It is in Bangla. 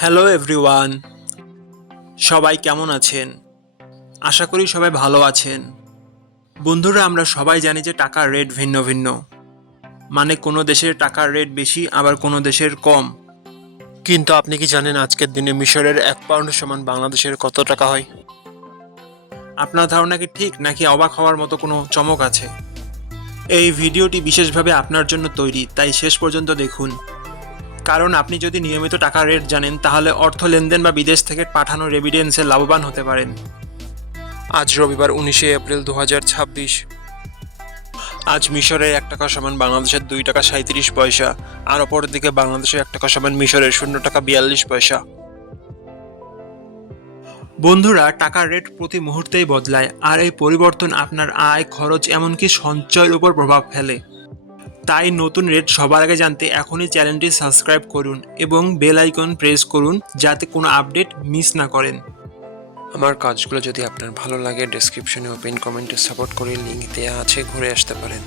হ্যালো এভরিওয়ান, সবাই কেমন আছেন? আশা করি সবাই ভালো আছেন। বন্ধুরা, আমরা সবাই জানি যে টাকার রেট ভিন্ন ভিন্ন। মানে কোনো দেশের টাকার রেট বেশি, আবার কোনো দেশের কম। কিন্তু আপনি কি জানেন আজকের দিনে মিশরের 1 পাউন্ড সমান বাংলাদেশের কত টাকা হয়? আপনার ধারণা কি ঠিক, নাকি অবাক হওয়ার মতো কোনো চমক আছে? এই ভিডিওটি বিশেষভাবে আপনার জন্য তৈরি, তাই শেষ পর্যন্ত দেখুন। কারণ আপনি যদি নিয়মিত টাকার রেট জানেন, তাহলে অর্থ লেনদেন বা বিদেশ থেকে পাঠানো রেমিটেন্সে লাভবান হতে পারেন। আজ রবিবার 19 এপ্রিল 2026। আজ মিশরের 1 টাকা সমান বাংলাদেশের 2 টাকা 37 পয়সা, আর অপরদিকে বাংলাদেশের 1 টাকা সমান মিশরের 0 টাকা 42 পয়সা। বন্ধুরা, টাকার রেট প্রতি মুহূর্তেই বদলায়, আর এই পরিবর্তন আপনার আয়, খরচ, এমনকি সঞ্চয়ের উপর প্রভাব ফেলে। তাই নতুন রেট সবার আগে জানতে এখনই চ্যানেলটি সাবস্ক্রাইব করুন এবং বেল আইকন প্রেস করুন, যাতে কোনো আপডেট মিস না করেন। আমার কাজগুলো যদি আপনার ভালো লাগে, ডেসক্রিপশনে ও পিন কমেন্টে সাপোর্ট করে লিঙ্ক দেওয়া আছে, ঘুরে আসতে পারেন।